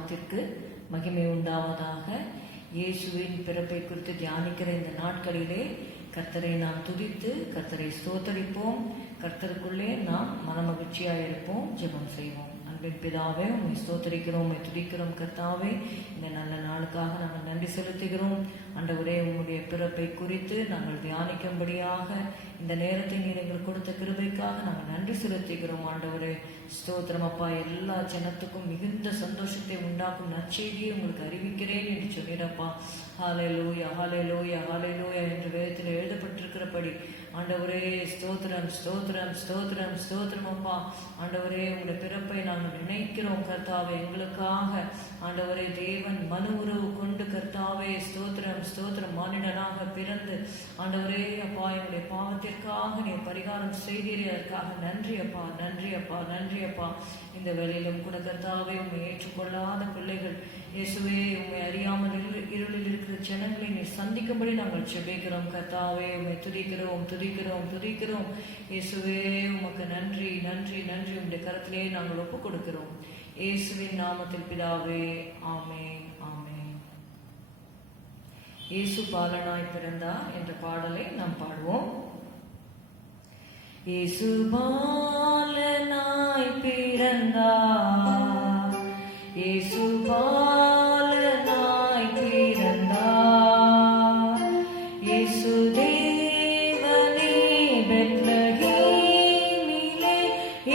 நாமத்திற்கு மகிமை உண்டாவதாக. இயேசுவின் பிறப்பை குறித்து தியானிக்கிற இந்த நாட்களிலே கர்த்தரை நாம் துதித்து கர்த்தரை ஸ்தோத்தரிப்போம். கர்த்தருக்குள்ளே நாம் மனமகிழ்ச்சியாக இருப்போம். ஜெபம் செய்வோம். அன்பின் பிதாவே, உண்மை ஸ்தோத்தரிக்கிறோம், உண்மை துதிக்கிறோம். கர்த்தாவே, இந்த நல்ல நாளுக்காக நாங்கள் நன்றி செலுத்துகிறோம். ஆண்டவரே, உங்களுடைய பிறப்பை குறித்து நாங்கள் தியானிக்கும்படியாக இந்த நேரத்தை நீர் எங்களுக்கு கொடுத்த கிருபைக்காக நாங்கள் நன்றி செலுத்துகிறோம். ஆண்டவரே, ஸ்தோத்திரம் அப்பா. எல்லா ஜனத்துக்கும் மிகுந்த சந்தோஷத்தை உண்டாக்கும் நற்செய்தியை உங்களுக்கு அறிவிக்கிறேன் என்று சொன்னீரப்பா. ஹல்லேலூயா, ஹல்லேலூயா, ஹல்லேலூயா என்று வேதத்தில் எழுதப்பட்டிருக்கிறபடி ஆண்டவரே, ஸ்தோத்திரம், ஸ்தோத்திரம், ஸ்தோத்திரம், ஸ்தோத்திரம் அப்பா. ஆண்டவரே, உங்களுடைய பிறப்பை நாங்கள் நினைக்கிறோம் கர்த்தாவே. எங்களுக்காக ஆண்டவரே, தேவன் மனு உறவு கொண்டு கர்த்தாவே, ஸ்தோத்திரம், ஸ்தோத்திரம், மானிடனாக பிறந்து ஆண்டவரே அப்பா, எங்களுடைய பாவத்திற்காக நீ பரிகாரம் செய்தீரே, அதற்காக நன்றி அப்பா, நன்றி அப்பா, நன்றி அப்பா. இந்த வேளையிலும் கூட கர்த்தாவே, உண்மை ஏற்றுக்கொள்ளாத பிள்ளைகள் இயேசுவே, உண்மை அறியாமல் இருளில் இருக்கிற ஜனங்களை நீ சந்திக்கும்படி நாங்கள் ஜெபிக்கிறோம் கர்த்தாவே. உண்மை துதிக்கிறோம், துதிக்கிறோம், துதிக்கிறோம். இயேசுவே, உமக்கு நன்றி, நன்றி, நன்றி. உங்களுடைய கரத்திலே நாங்கள் ஒப்புக் கொடுக்கிறோம். இயேசுவின் நாமத்தில் பிதாவே, ஆமென், ஆமென். இயேசு பாலனாய் பிறந்தார் என்ற பாடலை நாம் பாடுவோம். இயேசு பாலனாய் பிறந்தார், இயேசு பாலனாய் பிறந்தார், இயேசு தேவனே பெத்லகேமிலே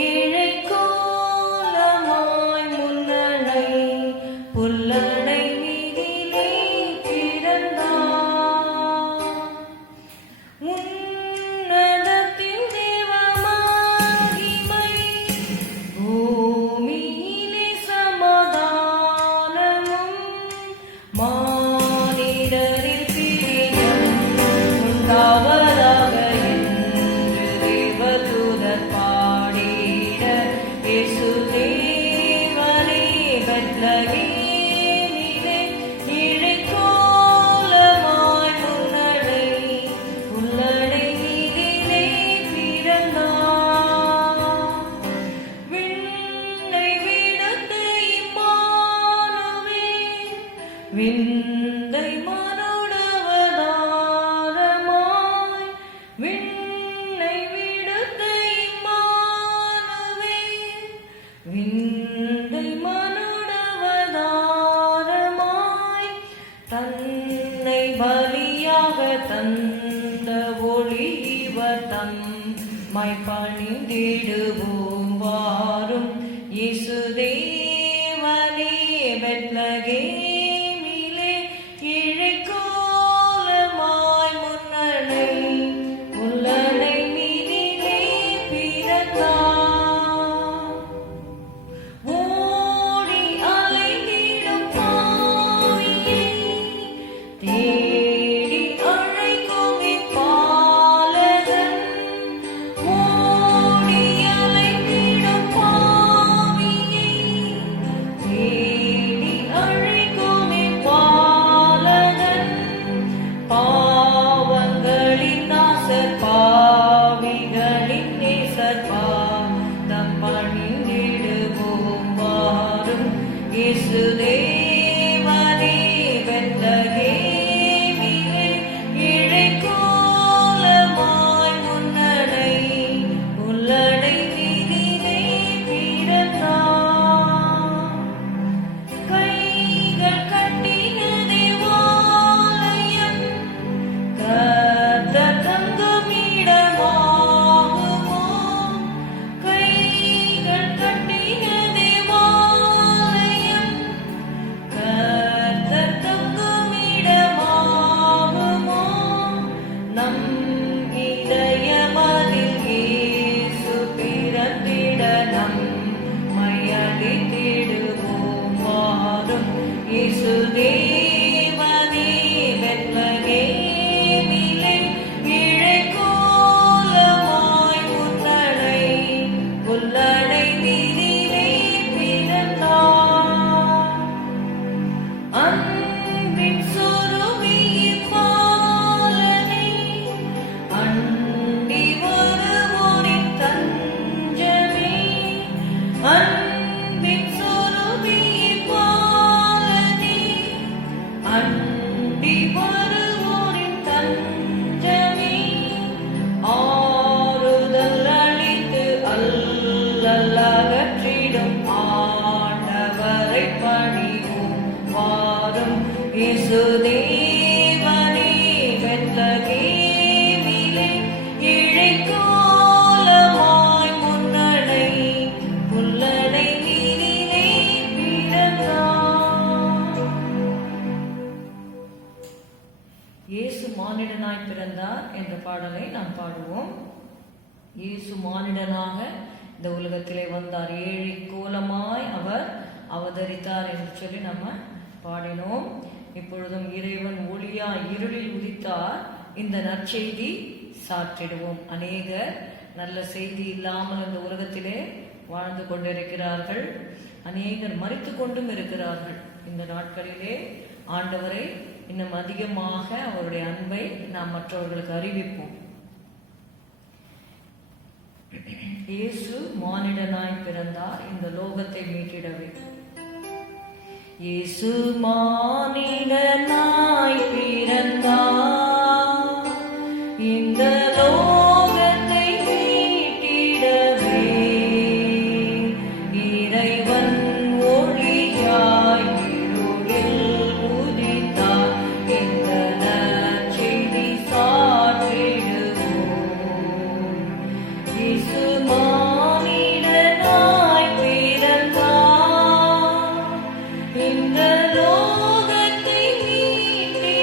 இழைக்கோலமாய் முன்னணை புல்லணை மீதிலே பிறந்தார். உன்னதத்தின் தேவமகிமை பூமியிலே சமாதானமும் மானிடரில் பிரியம் உண்டாவதாக என்று தேவதூதர் பாடிட, இயேசு தேவனே பெத்லகேமிலே இழைக்கோலமாய் முன்னணை புல்லணை மீதிலே பிறந்தார். விண்ணை விடுத்து இம்மானுவேல், விந்தை மனோடவதாரமாய், விண்ணை விடுத்து இம்மானுவேல், விந்தை மனோடவதாரமாய், தன்னை பலியாக தந்த ஒளிவர் தம்மை பணிந்திடுவோம் வாரும். இயேசு தேவனே பெத்லகேமிலே இழைக்கோலமாய் முன்னணை புல்லணை மீதிலே பிறந்தார். ஓடி அலைந்திடும் பாவியை தேடி அழைக்கும் இப்பாலகன், ஓடி அலைந்திடும் பாவியை இயேசு மானிடனாய் பிறந்தார் என்ற பாடலை நாம் பாடுவோம். இயேசு மானிடனாக இந்த உலகத்திலே வந்தார், ஏழை கோலமாய் அவர் அவதரித்தார் என்று சொல்லி நம்ம பாடினோம். இப்பொழுதும் இறைவன் ஒளியாய் இருளில் உதித்தார், இந்த நற்செய்தி சாற்றிடுவோம். அநேகர் நல்ல செய்தி இல்லாமல் இந்த உலகத்திலே வாழ்ந்து கொண்டிருக்கிறார்கள், அநேகர் மரித்து கொண்டும் இருக்கிறார்கள். இந்த நாட்களிலே ஆண்டவரை இன்னும் அதிகமாக அவருடைய அன்பை நாம் மற்றவர்களுக்கு அறிவிப்போம். இயேசு மானிடனாய் பிறந்தார் இந்த லோகத்தை மீட்டிடவே. இயேசு மானிடனாய் பிறந்தார் இந்த லோகத்தை மீட்டிடவே. இறைவன் ஒளியாய் இருளில் உதித்தார், இந்த நற்செய்தி சாற்றிடுவோம். இயேசு மானிடனாய் பிறந்தார் இந்த லோகத்தை மீட்டிடவே.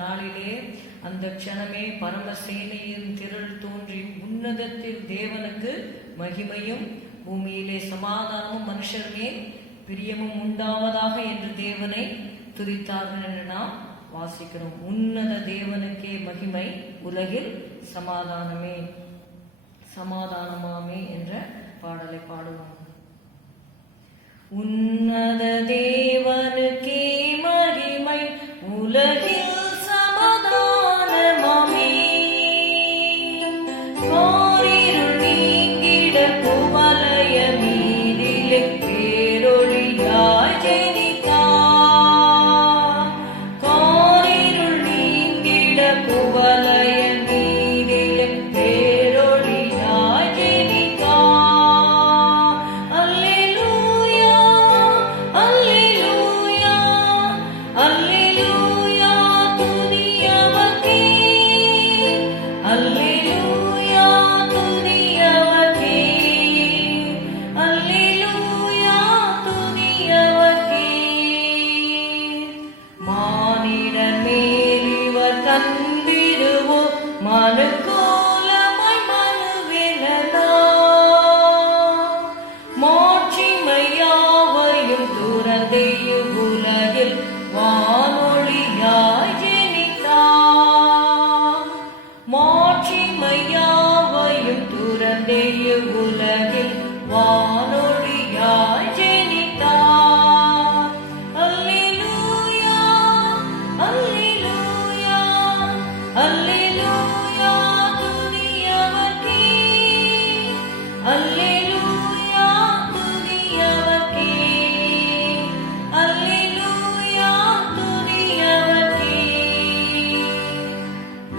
நாளிலே அந்த க்ஷணமே பரமசேனையின் திரள் தோன்றி உன்னதத்தில் தேவனுக்கு மகிமையும் பூமியிலே சமாதானமும் மனுஷருமே பிரியமும் உண்டாவதாக என்று தேவனை துதித்தார்கள் என்று நாம் வாசிக்கிறோம். உன்னத தேவனுக்கே மகிமை, உலகில் சமாதானமே சமாதானமாமே என்ற பாடலை பாடுவோம். உன்னத தேவனுக்கே மகிமை, உலகில் சமாதானமாமே. காரிருள் நீங்கிட குவலய நீரிலே பேரொளியாய் ஜெனித்தார். காரிருள் நீங்கிட குவலய நீரிலே பேரொளியாய் ஜெனித்தார். அல்லேலூயா அல்லேலூயா அல்லேலூயா துதியவர்க்கே. அல்லேலூயா துதியவர்க்கே. அல்லேலூயா துதியவர்க்கே. மானிடர் மேல் இவர் தந்திடுவோம், மனுக்கோலமாய் மனுவெனலாம். மாட்சிமையாவையும் துறந்தே உலகில் வானொலியாய் ஜெனித்தார். மாட்சிமையாவையும் துறந்தே உலகில் வானொலியாய் ஜெனித்தார். அல்லேலூயா அல்லேலூயா அல்லேலூயா துதியவர்க்கே. அல்லேலூயா துதியவர்க்கே. அல்லேலூயா துதியவர்க்கே.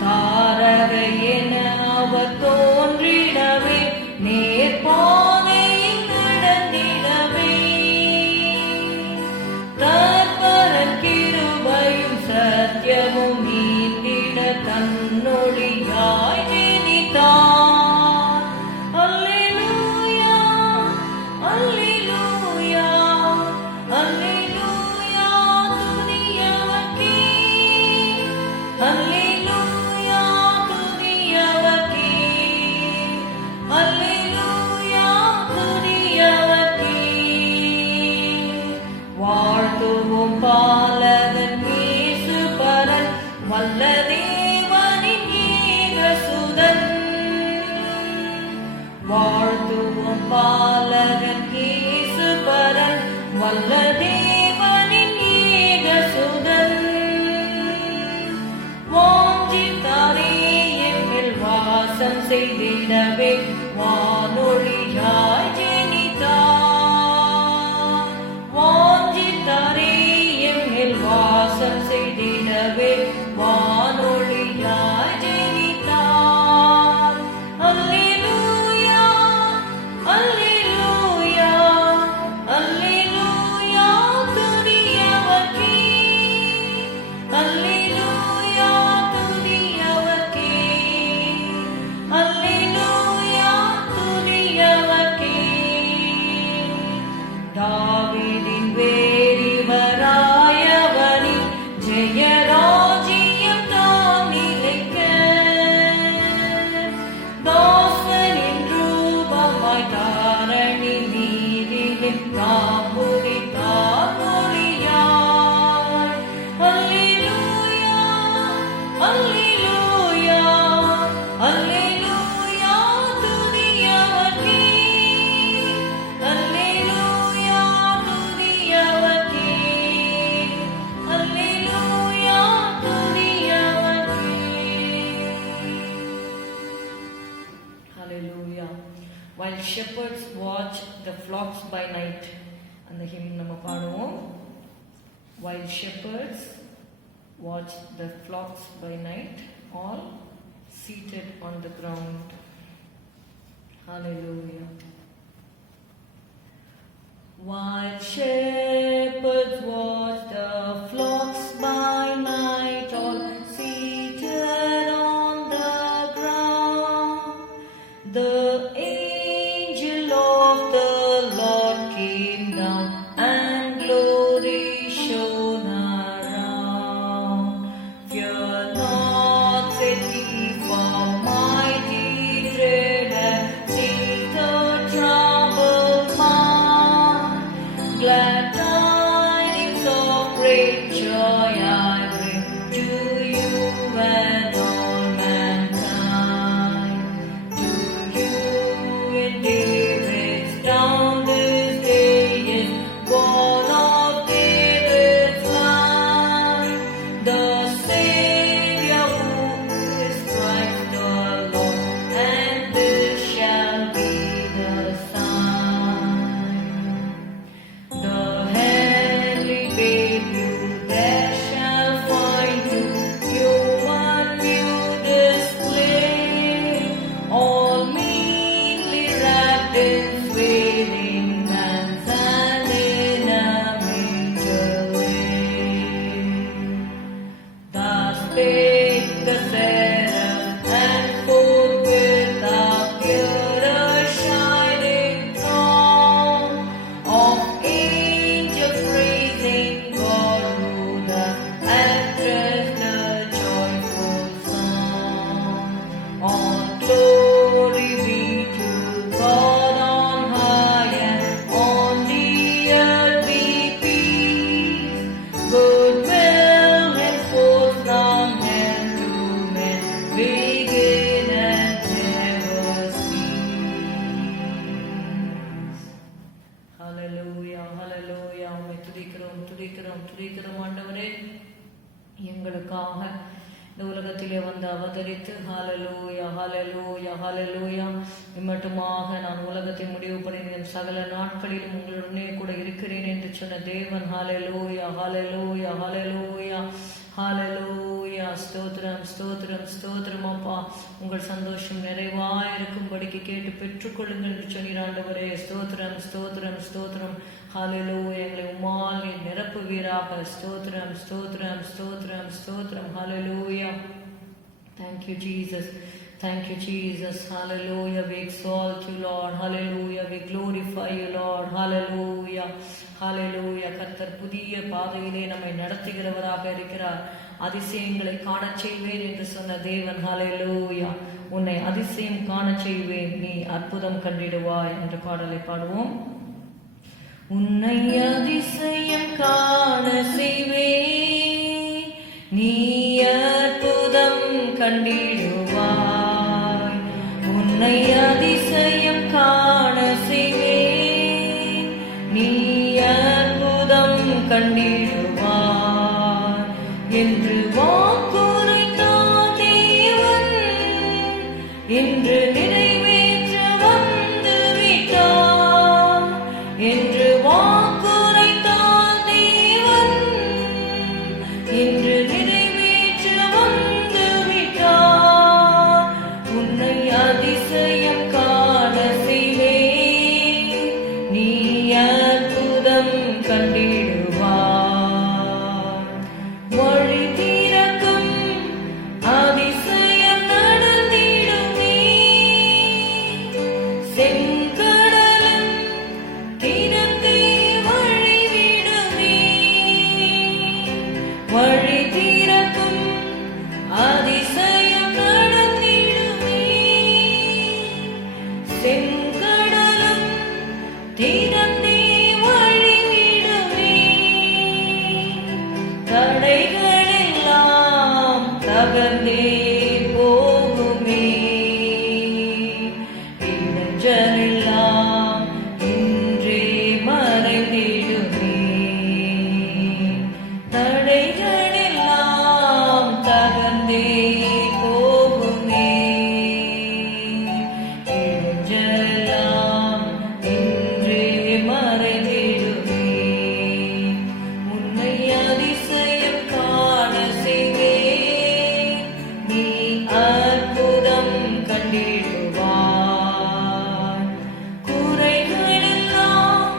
தாரகை என அவர் தோன்றிடவே, நேர்பாதையில் நடந்திடவே, தற்பரன் கிருபையும் சத்தியமும் நீந்திட தன்னொழியாய் ஜெனித்தார். அல்லேலூயா அல்லேலூயா அல்லேலூயா துதியவர்க்கே. அல்லேலூயா துதியவர்க்கே. அல்லேலூயா துதியவர்க்கே. வாழ்த்துவோம் பாலகன் இயேசு பரன், வல்ல தேவனின் ஏகசுதன். வாழ்த்துவோம் பாலகன் இயேசு பரன், வல்ல தேவனின் ஏகசுதன். வாஞ்சித்தாரே எம்மில் வாசம் செய்திடவே, வானொலியாய் ஜெனித்தார். வாஞ்சித்தாரே எம்மில் வாசம் செய்திடவே, வானொலியாய் ஜெனித்தார். அல்லேலூயா அல்லேலூயா அல்லேலூயா துதியவர்க்கே. அல்லேலூயா துதியவர்க்கே. அல்லேலூயா துதியவர்க்கே. தாவீதின் வேரிவராயவனின் ஜெயராஜ்யம் தான் நிலைக்க, தாசனின் ரூபமாய் தாரணி நீரிலே தாம்புரித்தார் மொழியாய். அல்லேலூயா அல்லேலூயா அல்லேலூயா துதியவர்க்கே. அல்லேலூயா துதியவர்க்கே. அல்லேலூயா துதியவர்க்கே. Hallelujah. While shepherds watch the flocks by night, அந்த hymn நம்ம பாடுவோம். While shepherds watch the flocks by night, all seated on the ground. Hallelujah. While shepherds watch the flocks by night, all seated on the ground, the angel of the Lord came down, and glory shone around. Fear maidens waiting hands and in a manger lay. Thus spake the seraph, and forthwith appeared a shining throng of angels praising God, who thus addressed the joyful song. All glory be to God on high, and on the earth be peace, goodwill henceforth from men to men, begin and never cease. Hallelujah, hallelujah. உம்மை துதிக்கிறோம் துதிக்கிறோம் துதிக்கிறோம் ஆண்டவரே. எங்களுக்காக இந்த உலகத்திலே வந்து அவதரித்து ஹalleluya hallelujah hallelujah இம்மட்டுமாக நான் உலகத்தை முடிவு பண்ணின சகல நாட்களிலும் உங்களுடனே கூட இருக்கிறேன் என்று சொன்ன தேவன் hallelujah hallelujah hallelujah hallelujah ஸ்தோத்திரம் ஸ்தோத்திரம் ஸ்தோத்திரம் அப்பா. உங்கள் சந்தோஷம் நிறைவாய் இருக்கும்படிக்கு கேட்டு பெற்றுக்கொள்ளுங்கள் என்று சொன்னீர் ஆண்டவரே. ஸ்தோத்திரம் ஸ்தோத்திரம் ஸ்தோத்திரம் ஹalleluya. எங்களை உம்மால் நிரப்புவீராக. ஸ்தோத்திரம் ஸ்தோத்திரம் ஸ்தோத்திரம் ஸ்தோத்திரம் hallelujah. Thank you Jesus. Thank you Jesus. Hallelujah. We exalt you Lord. Hallelujah. We glorify you Lord. Hallelujah. Hallelujah. கர்த்தர் புதிய பாதையிலே நம்மை நடத்துகிறவராக இருக்கிறார். அதிசயங்களை காணச் செய்வேன் என்று சொன்ன தேவன். ஹalleluya. உன்னை அதிசயம் காணச் செய்வேன், நீ அற்புதம் கண்டிடுவாய் என்ற பாடலை பாடுவோம். உன்னை அதிசயம் காண செய்வேன், நீ அற்புதம் கண்டிடுவாய். உன்னை அதிசயம் காண செய்வேன், நீ அற்புதம் கண்டிடுவாய் என்று வாக்குரைத்தார் தேவன், இன்று நிறைவேற்ற வந்து விட்டார். என்று வாக்குரைத்தார் தேவன், இன்று நிறைவேற்ற வந்து விட்டார். உன்னை அதிசயம் காண செய்வேன், நீ அற்புதம் கண்டிடுவாய். வழி திறக்கும் அதிசயம் நடந்திடுமே, செங்கடலும் திறந்தே வழிவிடுமே. வழி திறக்கும் அதிசயம் நடந்திடுமே, செங்கடலும் திறந்தே வழிவிடுமே. தடைகளெல்லாம் தகர்ந்தே போகுமே, இடைஞ்சலெல்லாம் இன்றே மறைந்திடுமே. தடைகளெல்லாம் தகர்ந்தே போகுமே, இடைஞ்சலெல்லாம் இன்றே மறைந்திடுமே. உன்னை அதிசயம் காண செய்வேன், நீ அற்புதம் கண்டிடுவாய். குறைகளெல்லாம்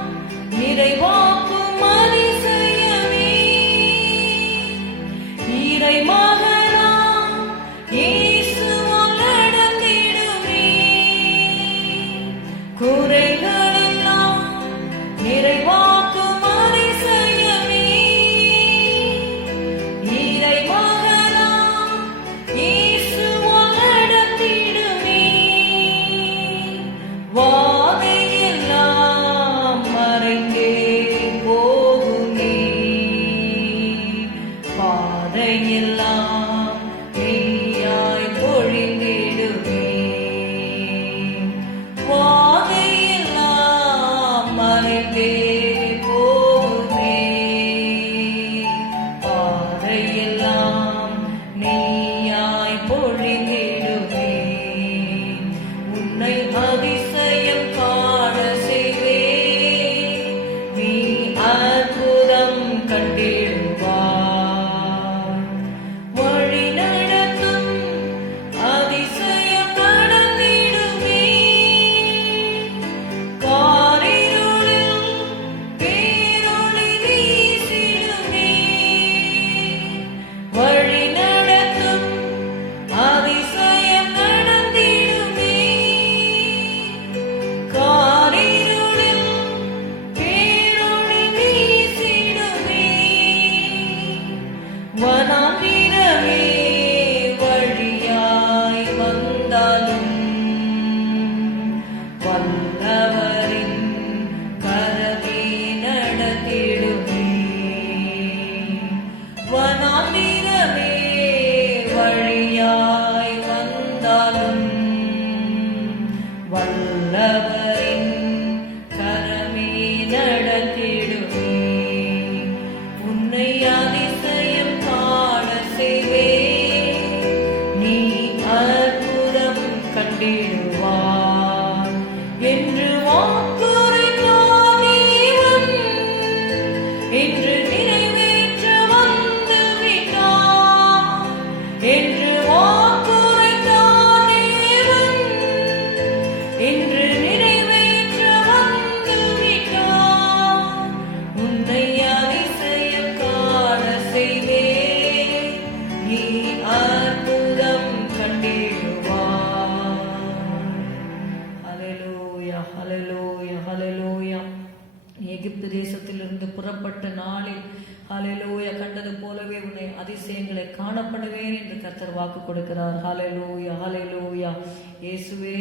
நிறைவாக்கும் அதிசயமே, இறைமகனாம் இயேசுவால் நடந்திடுமே. குறைகளெல்லாம் நிறைவாக்கும் அதிசயமே, இறைமகனாம் இயேசுவால் நடந்திடுமே. வாதையெல்லாம் மறைந்தே போகுமே, பாதையெல்லாம் மெய்யாய் பொழிந்திடுமே. வாதையெல்லாம் வல்லவரின் கரமே நடத்திடுமே. உன்னை அதிசயம் காண செய்வே, நீ அற்புதம் கண்டிடுவார் என்று வாக்குரைத்தான் தேவன். என்று நிறைவேற்ற வந்து விட்டார். என்று வாக்குரைத்தான் தேவன். என்று நிறைவேற்ற வந்து விட்டார். உன்னை அதிசயம் காண செய்வே, நீ அற்புதம் கண்டிடுவார். ஹல்லேலூயா, ஹல்லேலூயா, ஹல்லேலூயா. எகிப்து தேசத்திலிருந்து புறப்பட்ட நாளில் ஹல்லேலூயா கண்டது போலவே உன்னை அதிசயங்களை காணப்படுவேன் என்று கர்த்தர் வாக்கு கொடுக்கிறார். ஹல்லேலூயா, ஹல்லேலூயா. இயேசுவே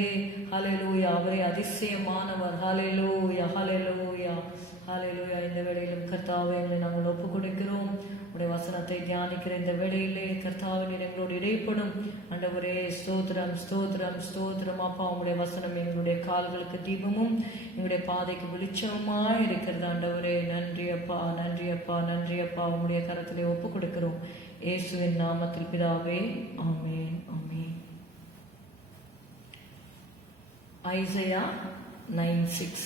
ஹல்லேலூயா, அவரே அதிசயமானவர். ஹல்லேலூயா, ஹல்லேலூயா, ஹல்லேலூயா. இந்த வேளையிலும் கர்த்தாவே எங்களை நாங்கள் ஒப்புக் கொடுக்கிறோம். உடைய வசனத்தை தியானிக்கிற இந்த வேளையிலே கர்த்தாவே எங்களோடு இடைப்படும். ஆண்டவரே ஸ்தோத்திரம், ஸ்தோத்திரம், ஸ்தோத்திரம். அப்பா, உங்களுடைய வசனம் எங்களுடைய கால்களுக்கு தீபமும் எங்களுடைய பாதைக்கு வெளிச்சமுமாய் இருக்கிறது. ஆண்டவரே நன்றி அப்பா, நன்றி அப்பா, நன்றி அப்பா. உங்களுடைய கரத்திலே ஒப்புக் கொடுக்கிறோம். இயேசுவின் நாமத்தில் பிதாவே, ஆமென், ஆமென். Isaiah 9:6.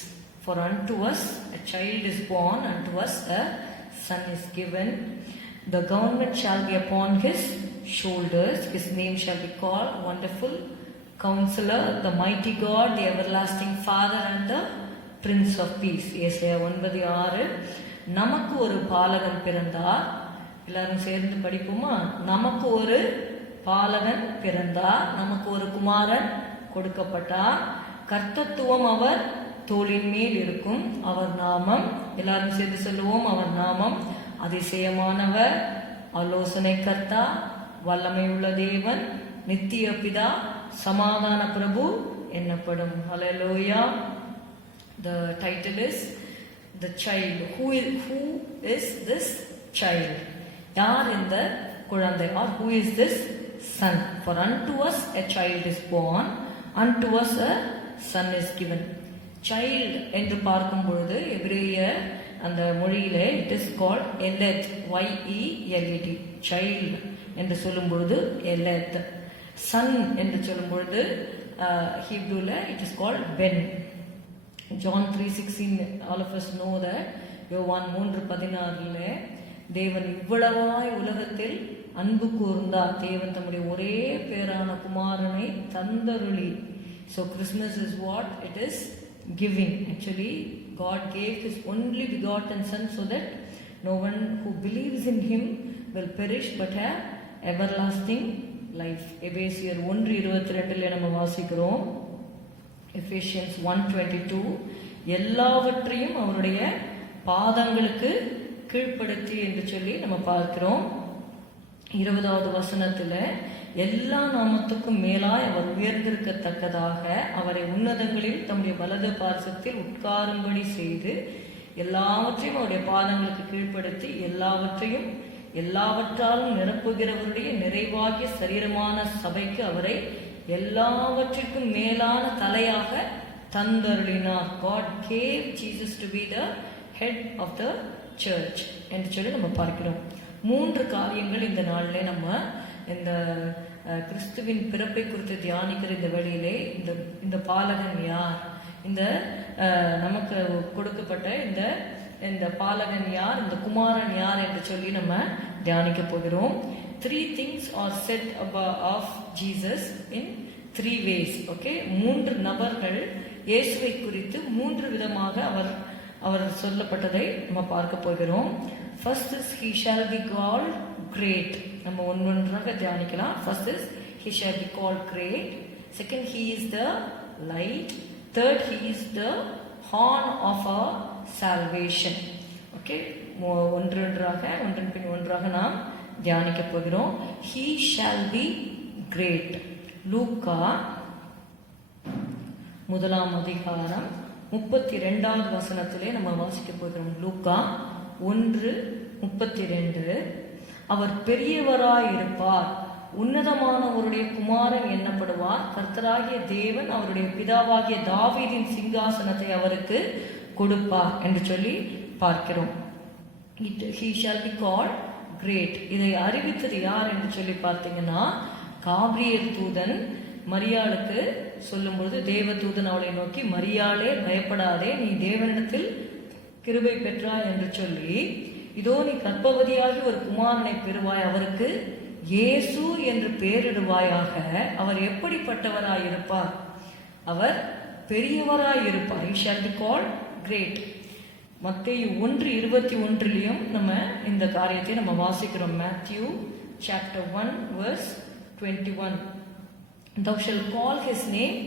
For unto us a child is born, unto us a son is given. The government shall be upon his shoulders. His name shall be called Wonderful Counselor, the Mighty God, the Everlasting Father, and the Prince of Peace. ஏசாயா 9:6. நமக்கு ஒரு பாலகன் பிறந்தார். எல்லாரும் சேர்ந்து படிப்போமா? நமக்கு ஒரு பாலகன் பிறந்தார், நமக்கு ஒரு குமாரன் கொடுக்கப்பட்டார். கர்த்தத்துவம் அவர் தோளின் மேல் இருக்கும். அவர் நாமம், எல்லாரும் சேர்ந்து சொல்லுவோம், அவர் நாமம் அதிசயமானவர், ஆலோசனை கர்த்தா, வல்லமை உள்ள தேவன், நித்திய பிதா, சமாதான பிரபு என்னப்படும். ஹல்லேலூயா. The title is The Child. Who is this child? யார் இந்த குழந்தை? Or who is this son? For unto us a child is born, unto us a son is given. Child என்று பார்க்கும் பொழுது எபிரேய அந்த மொழியிலே it is called eleth, Y-E-L-E-T. child என்று சொல்லும் பொழுது eleth. son என்று சொல்லும் பொழுது ஹீப்ரூல it is called ben. John 3:16, all of us know that. யோவான் 3:16 தேவன் இவ்வளவாய் உலகத்தில் அன்பு கூர்ந்தார், தேவன் தம்முடைய ஒரே பேரான குமாரனை தந்தருளி. So Christmas is what? It is giving. Actually, God gave His only begotten Son so that no one who believes in Him will perish but have everlasting life. எபேசியர் 1:22 நம்ம வாசிக்கிறோம். Ephesians 1:22. எல்லாவற்றையும் அவருடைய பாதங்களுக்கு கீழ்ப்படுத்தி என்று சொல்லி நம்ம பார்க்கிறோம். 20வது வசனத்துல எல்லா நாமத்துக்கும் மேலாய் அவர் உயர்ந்திருக்கத்தக்கதாக அவரை உன்னதங்களில் தம்முடைய வலது பார்சத்தில் உட்காரும்படி செய்து எல்லாவற்றையும் அவருடைய பாதங்களுக்கு கீழ்ப்படுத்தி எல்லாவற்றையும் எல்லாவற்றாலும் நிரப்புகிறவருடைய நிறைவாகிய சரீரமான சபைக்கு அவரை எல்லாவற்றிற்கும் மேலான தலையாக தந்தருளினார். God gave Jesus to be the head of the church என்று சொல்லி நம்ம பார்க்கிறோம். 3 காரியங்கள் இந்த நாளிலே நம்ம இந்த கிறிஸ்துவின் பிறப்பை குறித்து தியானிக்கிற இந்த வேளையிலே இந்த பாலகன் யார், இந்த நமக்கு கொடுக்கப்பட்ட இந்த பாலகன் யார், இந்த குமாரன் யார் என்று சொல்லி நம்ம தியானிக்க போகிறோம். 3 things are said of Jesus in 3 ways. Okay, 3 நபர்கள் இயேசுவை குறித்து 3 விதமாக அவர் சொல்லப்பட்டதை நம்ம பார்க்க போகிறோம். First is he shall be called great. நம்ம ஒன்றொன்றாக தியானிக்கலாம். First is he shall be called great. Second, he is the light. Third, he is the horn of our salvation. Okay, ஒன்றன் பின் ஒன்றாக நாம் தியானிக்க போகிறோம். He shall be great. லூக்கா 1ஆம் அதிகாரம் 32வது வசனத்திலே நம்ம வாசிக்க போகிறோம். லூக்கா 1:32. அவர் பெரியவராயிருப்பார், உன்னதமானவருடைய குமாரன் எண்ணப்படுவார். கர்த்தராகிய தேவன் அவருடைய பிதாவாகிய தாவீதின் சிங்காசனத்தை அவருக்கு கொடுப்பார் என்று சொல்லி பார்க்கிறோம். He shall be called great. இதை அறிவித்தது யார் என்று சொல்லி பார்த்தீங்கன்னா, காபிரியல் தூதன் மரியாளுக்கு சொல்லும்போது தேவதூதன் அவளை நோக்கி, மரியாளே பயப்படாதே, நீ தேவனிடத்தில் கிருபை பெற்றாய் என்று சொல்லி, இதோ நீ கர்ப்பவதியாகி ஒரு குமாரனை பெறுவாய், அவருக்கு இயேசு என்று பெயரிடுவாயாக. அவர் எப்படிப்பட்டவராயிருப்பார்? அவர் பெரியவராயிருப்பார். He shall be called great. மத்தேயு 1:21 நம்ம இந்த காரியத்தை நம்ம வாசிக்கிறோம். Matthew chapter 1 verse 21. Thou shalt call his name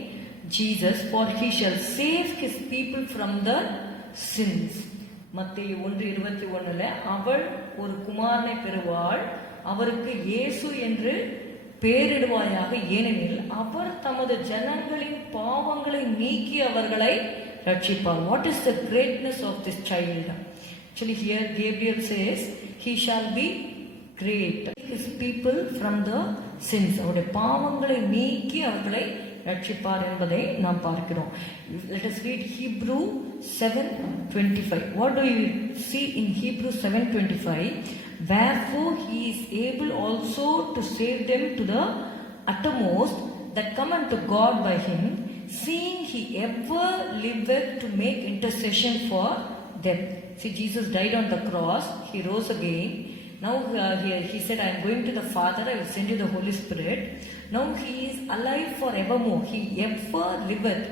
Jesus, for he shall save his people from the sins. மத்தேயு 1:21 அவள் ஒரு குமாரனை பெறுவாள், அவருக்கு இயேசு என்று பெயரிடுவாயாக, ஏனெனில் அவர் தமது ஜனங்களின் பாவங்களை நீக்கி அவர்களை ரட்சிப்பார். What is the greatness of this child? Actually here Gabriel says he shall be great. His people from the sins. அவருடைய பாவங்களை நீக்கி அவர்களை ரட்சிப்பார் என்பதை நாம் பார்க்கிறோம். Let us read Hebrew 7:25. What do you see in Hebrew 7:25? Wherefore he is able also to save them to the uttermost that come unto God by him, seeing he ever liveth to make intercession for them. See, Jesus died on the cross, he rose again. Now he said, I am going to the Father, I will send you the Holy Spirit. Now he is alive forevermore, he ever liveth.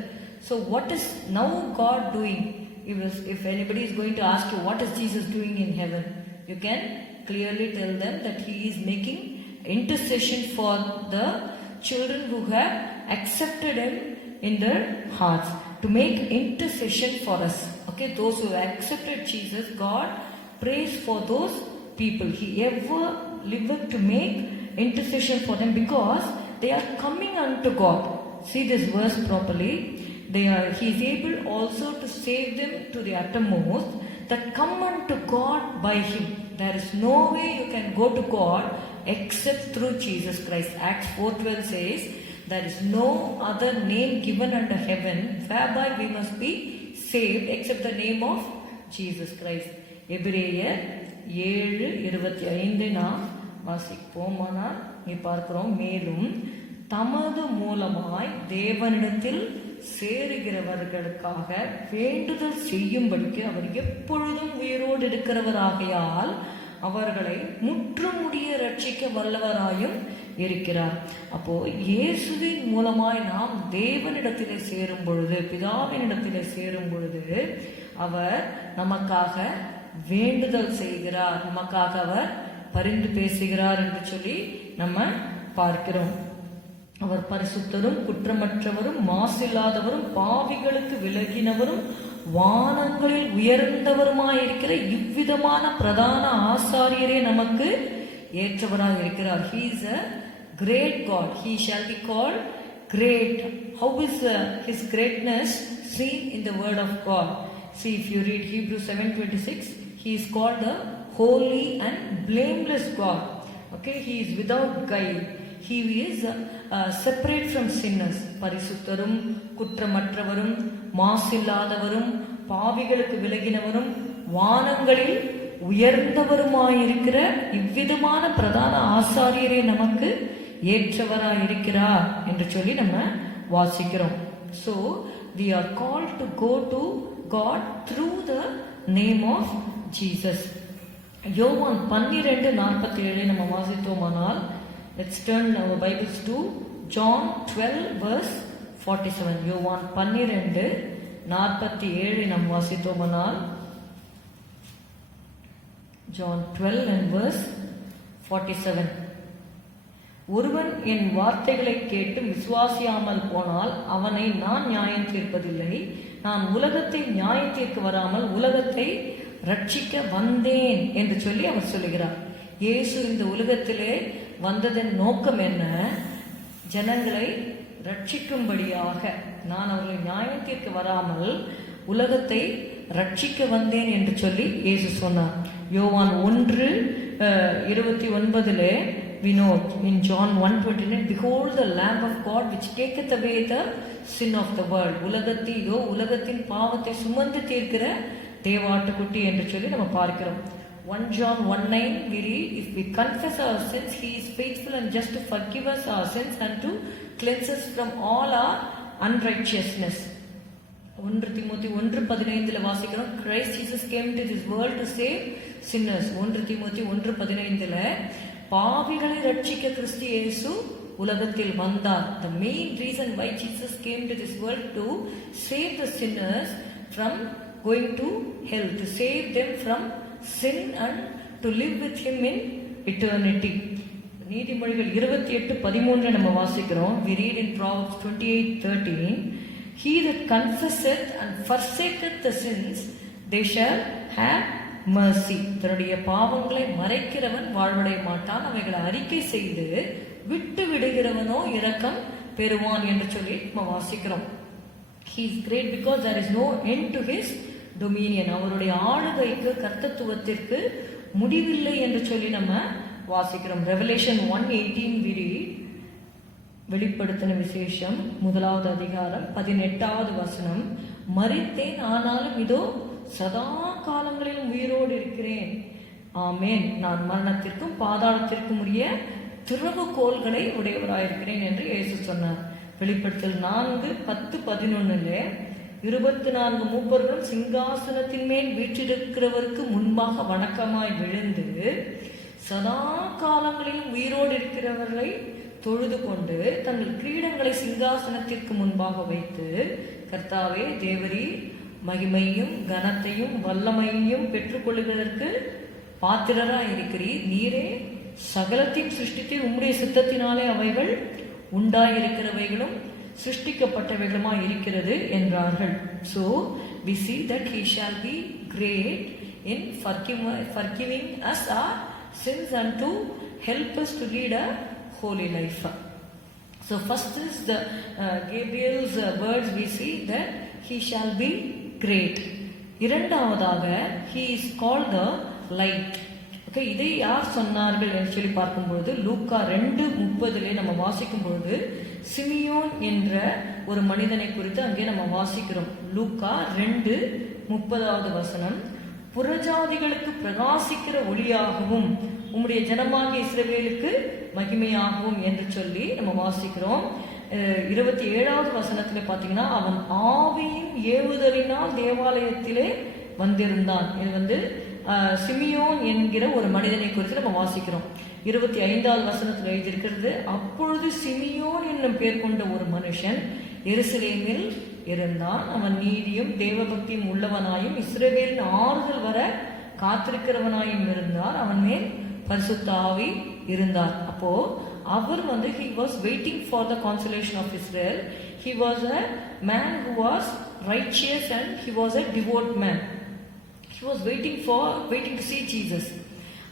So what is now God doing? If anybody is going to ask you, what is Jesus doing in heaven? You can clearly tell them that he is making intercession for the children who have accepted him in their hearts, to make intercession for us. Okay, those who have accepted Jesus, God prays for those people. He ever liveth to make intercession for them because they are coming unto God. See this verse properly. He is able also to save them to the uttermost that come unto God by him. There is no way you can go to God except through Jesus Christ. Acts 4:12 says, there is no other name given under heaven whereby we must be saved except the name of Jesus Christ. எபிரேயர் 7:25 நாம் வாசிப்போமானால் இங்கே பார்க்கிறோம், மேலும் தமது மூலமாய் தேவனிடத்தில் சேருகிறவர்களுக்காக வேண்டுதல் செய்யும்படிக்கு அவர் எப்பொழுதும் உயிரோடு இருக்கிறவராகையால் அவர்களை முற்றுமுடிய ரட்சிக்க வல்லவராயும் இருக்கிறார். அப்போ இயேசுவின் மூலமாய் நாம் தேவனிடத்திலே சேரும் பொழுது, பிதாவினிடத்திலே சேரும் பொழுது அவர் நமக்காக வேண்டுதல் செய்கிறார், நமக்காக அவர் பரிந்து பேசுகிறார் என்று சொல்லி நம்ம பார்க்கிறோம். அவர் பரிசுத்தரும் குற்றமற்றவரும் மாசில்லாதவரும் பாவிகளுக்கு விலகினவரும் வானங்களில் உயர்ந்தவருமாயிருக்கிற இவ்விதமான பிரதான ஆசாரியரே நமக்கு ஏற்றவராக இருக்கிறார். He is a great God. He shall be called great. How is his greatness seen in the word of God? See, if you read Hebrews 7:26, he is called the holy and blameless God. Okay, he is without guile. He is separate from sinners. பரிசுத்தரும் குற்றமற்றவரும் மாசில்லாதவரும் பாவிகளுக்கு விலகினவரும் வானங்களில் உயர்ந்தவருமாயிருக்கிற இவ்விதமான பிரதான ஆசாரியரே நமக்கு ஏற்றவராயிருக்கிறார் என்று சொல்லி நம்ம வாசிக்கிறோம். So we are called to go to God through the name of Jesus. யோவான் 12:47 நம்ம வாசித்தோமானால், let's turn our Bibles to John 12:47. யோவான் 12:47 நாம் வாசித்தோமானால், John 12:47. ஒருவன் என் வார்த்தைகளை கேட்டு விசுவாசியாமல் போனால் அவனை நான் நியாயம் தீர்ப்பதில்லை. நான் உலகத்தை நியாயம் தீர்க்க வராமல் உலகத்தை ரட்சிக்க வந்தேன் என்று சொல்லி அவர் சொல்லுகிறார். இயேசு இந்த உலகத்திலே வந்ததன் நோக்கம் என்ன? ஜனங்களை ரட்சிக்கும்படியாக. நான் அவர்களை நியாயம் தீர்க்க வராமல் உலகத்தை ரட்சிக்க வந்தேன் என்று சொல்லி இயேசு சொன்னார். யோவான் 1:29 we know in John 1:29, behold the Lamb of God which taketh away the sin of the world. உலகத்தின் பாவத்தை சுமந்து தீர்க்கிற தேவாட்டுக்குட்டி என்று சொல்லி நம்ம பார்க்கிறோம். 1 John 1:9 we read, if we confess our sins, he is faithful and just to forgive us our sins and to cleanse us from all our unrighteousness. 1 Timothy 1:15 வாசிக்கிறோம், Christ Jesus came to this world to save sinners. 1 Timothy 1:15 பாவிகளை ரட்சிக்க கிறிஸ்து இயேசு உலகத்தில் வந்தார். The main reason why Jesus came to this world to save the sinners from going to hell, to save them from sin and to live with him in eternity. நீதிமொழிகள் 28:13 நம்ம வாசிக்கிறோம். We read in Proverbs 28:13, he that confesseth and forsaketh the sins, they shall have mercy. தன்னுடைய பாவங்களை மறைக்கிறவன் வாழ்வடைய மாட்டான், அவைகளை அறிக்கை செய்து விட்டு விடுகிறவனோ இரக்கம் பெறுவான் என்று சொல்லி நம்ம வாசிக்கிறோம். He is great because there is no end to his dominion. அவருடைய ஆளுகைக்கு கர்த்தத்துவத்திற்கு முடிவில்லை என்று சொல்லி நம்ம வாசிக்கிறோம். Revelation 1:18 we read, வெளிப்படுத்தின விசேஷம் 1வது அதிகாரம் 18வது வசனம், மரித்தேன் ஆனாலும் இதோ சதா காலங்களிலும் உயிரோடு இருக்கிறேன், ஆமேன், நான் மரணத்திற்கும் பாதாளத்திற்கும் உரிய திறவுகோல்களை உடையவராயிருக்கிறேன் என்று இயேசு சொன்னார். வெளிப்படுத்தல் 4:10-11 24 மூப்பர்களும் சிங்காசனத்தின் மேல் வீற்றிருக்கிறவருக்கு முன்பாக வணக்கமாய் விழுந்து சதா காலங்களிலும் உயிரோடு இருக்கிறவர்களை தொழுது கொண்டு தங்கள் கிரீடங்களை சிங்காசனத்திற்கு முன்பாக வைத்து, கர்த்தாவே தேவரீ, மகிமையும் கனத்தையும் வல்லமையையும் பெற்றுக்கொள்ளுவதற்கு பாத்திரராய் இருக்கிறீர், நீரே சகலத்தையும் சிருஷ்டித்து உம்முடைய சித்தத்தினாலே அவைகள் உண்டாயிருக்கிறவைகளும் சிருஷ்டிக்கப்பட்டவைகளுமாய் இருக்கிறது என்றார்கள். So we see that he shall be great in forgiving us our sins and to help us to lead a holy life. So first is the Gabriel's words, we see that he shall be great. இரண்டாவதாக he is called the light. Okay, இதை யார் சொன்னார்கள் என்று சொல்லி பார்க்கும்பொழுது லூக்கா 2:30 நம்ம வாசிக்கும் பொழுது சிமியோன் என்ற ஒரு மனிதனை குறித்து அங்கே நம்ம வாசிக்கிறோம். லூக்கா 2:30 வசனம், புறஜாதிகளுக்கு பிரகாசிக்கிற ஒளியாகவும் உம்முடைய ஜனமாகிய இஸ்ரவேலுக்கு மகிமையாகவும் என்று சொல்லி நம்ம வாசிக்கிறோம். 27வது வசனத்துல பாத்தீங்கன்னா, அவன் ஆவியின் ஏவுதலினால் தேவாலயத்திலே வந்திருந்தான். இது சிமியோன் என்கிற ஒரு மனிதனை குறித்து நம்ம வாசிக்கிறோம். 25வது வசனத்தில் எழுதியிருக்கிறது, அப்பொழுது சிமியோன் என்னும் பேர் கொண்ட ஒரு மனுஷன் எருசலேமில் இருந்தான். அவன் நீதியும் தேவபக்தியும் உள்ளவனாயும் இஸ்ரவேலின் ஆறுதல் வர காத்திருக்கிறவனாயும் இருந்தார். அவன் மேல் பரிசுத்த ஆவி இருந்தார். அப்போ அவர் he was waiting for the consolation of Israel. He was a man who was righteous and he was a devout man. He was waiting to see Jesus.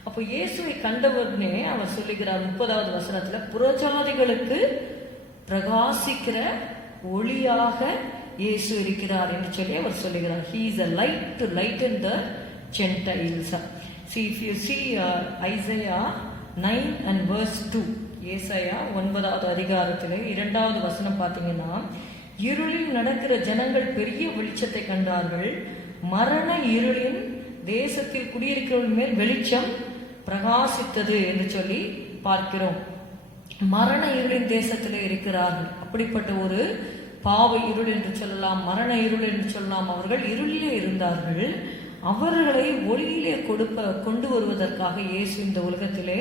அப்போ இயேசுவை கண்டவுடனே அவர் சொல்லுகிறார் 30வது வசனத்துல, புறஜாதிகளுக்கு பிரகாசிக்கிற ஒளியாக இயேசு இருக்கிறார் என்று சொல்லி அவர் சொல்லுகிறார். He is a light to lighten the Gentiles. See, if you see Isaiah 9 and verse 2, ஏசாயா 9வது அதிகாரத்திலே 2வது வசனம் பார்த்தீங்கன்னா, இருளில் நடக்கிற ஜனங்கள் பெரிய வெளிச்சத்தை கண்டார்கள், மரண இருளின் தேசத்தில் குடியிருக்கிறவர்கள் மேல் வெளிச்சம் பிரகாசித்தது என்று சொல்லி பார்க்கிறோம். மரண இருளின் தேசத்திலே இருக்கிறார்கள். அப்படிப்பட்ட ஒரு பாவ இருள் என்று சொல்லலாம், மரண இருள் என்று சொல்லலாம். அவர்கள் இருளிலே இருந்தார்கள். அவர்களை ஒளியிலே கொண்டு வருவதற்காக இயேசு இந்த உலகத்திலே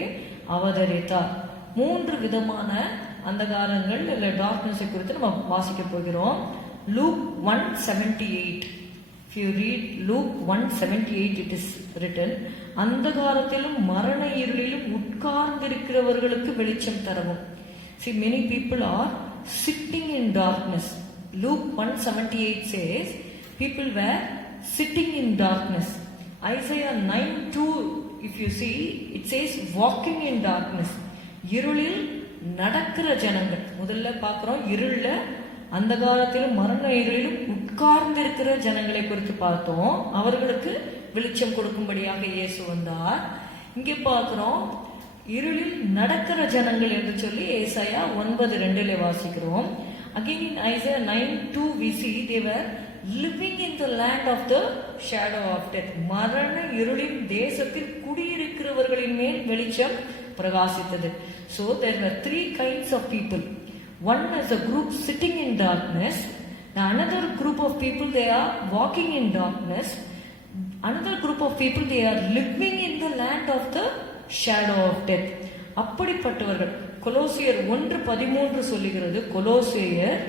அவதரித்தார். 3 விதமான அந்தகாரங்கள் இல்லை டார்க்னஸை குறித்து நம்ம வாசிக்க போகிறோம். Luke 1:78. If you read Luke 1:78, it is written, அந்தகாரத்திலும் மரண இருளிலும் உட்கார்ந்திருக்கிறவர்களுக்கு வெளிச்சம் தரவும். See, many people are sitting in darkness. Luke 1:78 says people were sitting in darkness. Isaiah 9:2, if you see, it says walking in darkness. இருளில் நடக்கிற ஜனங்கள். முதல்ல பார்க்கிறோம், இருள அந்த காலத்திலும் மரண இருளிலும் உட்கார்ந்து இருக்கிற ஜனங்களை குறித்து பார்த்தோம். அவர்களுக்கு வெளிச்சம் கொடுக்கும்படியாக இயேசு வந்தார். இங்கே பார்க்கிறோம், இருளில் நடக்கிற ஜனங்கள் என்று சொல்லி ஏசாயா 9:2 வாசிக்கிறோம். Again in Isaiah 9:2 we see they were living in the land of the shadow of death. மரண இருளின் தேசத்தில் குடியிருக்கிறவர்களின் மேல் வெளிச்சம் பிரகாசித்தது. So there were 3 kinds of people. One is a group sitting in darkness. Another group of people, they are walking in darkness. Another group of people, they are living in the land of the shadow of death. அப்படிப்பட்டவர்கள் கொலோசியர் 1:13 சொல்லுகிறது. கொலோசியர்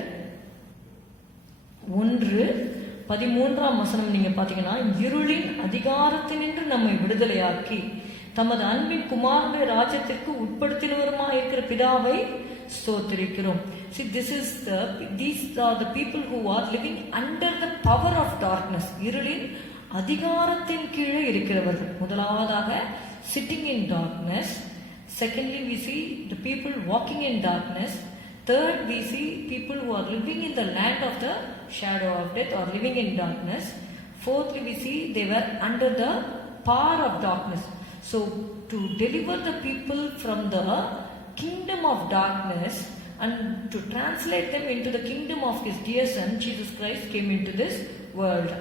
1:13 நீங்க பாத்தீங்கன்னா, இருளின் அதிகாரத்தினின்று நம்மை விடுதலையாக்கி தமது அன்பின் குமாரனுடைய ராஜ்யத்திற்கு உட்படுத்தினவருமாய் இருக்கிற பிதாவை ஸ்தோத்திரிக்கிறோம். See, these are the people who are living under the power of darkness. இருளின் அதிகாரத்தின் கீழே இருக்கிறவர்கள். முதலாவதாக sitting in darkness. Secondly, we see the people walking in darkness. Third, we see people who are living in the land of the shadow of death or living in darkness. Fourthly, we see they were under the power of darkness. So, to deliver the people from the kingdom of darkness and to translate them into the kingdom of His dear Son, Jesus Christ came into this world.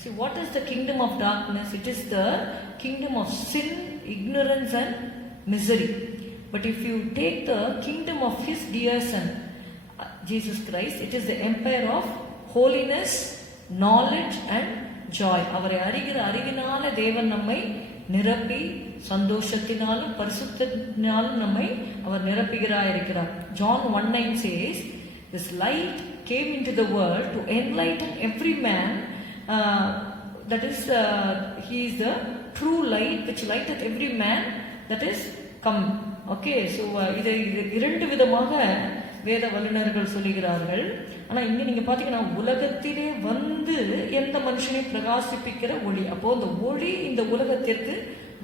See, what is the kingdom of darkness? It is the kingdom of sin, ignorance and misery. But if you take the kingdom of His dear Son, Jesus Christ, it is the empire of holiness, knowledge and joy. அவரை அறிகிற அறிவினால தேவன் நம்மை நிரப்பி சந்தோஷத்தினாலும் பரிசுத்தத்தினாலும் நம்மை அவர் நிரப்புகிறார் இருக்கிறார். John 1:9 says, this light came into the world to enlighten every man. That is, he is the true light which lighteth every man that is come. Okay, so இதை 2 விதமாக வேத வல்லுநர்கள் சொல்லுகிறார்கள். ஆனா இங்க நீங்க பாத்தீங்கன்னா, உலகத்திலே வந்து எந்த மனுஷனை பிரகாசிப்பிக்கிற ஒளி. அப்போ இந்த ஒளி இந்த உலகத்திற்கு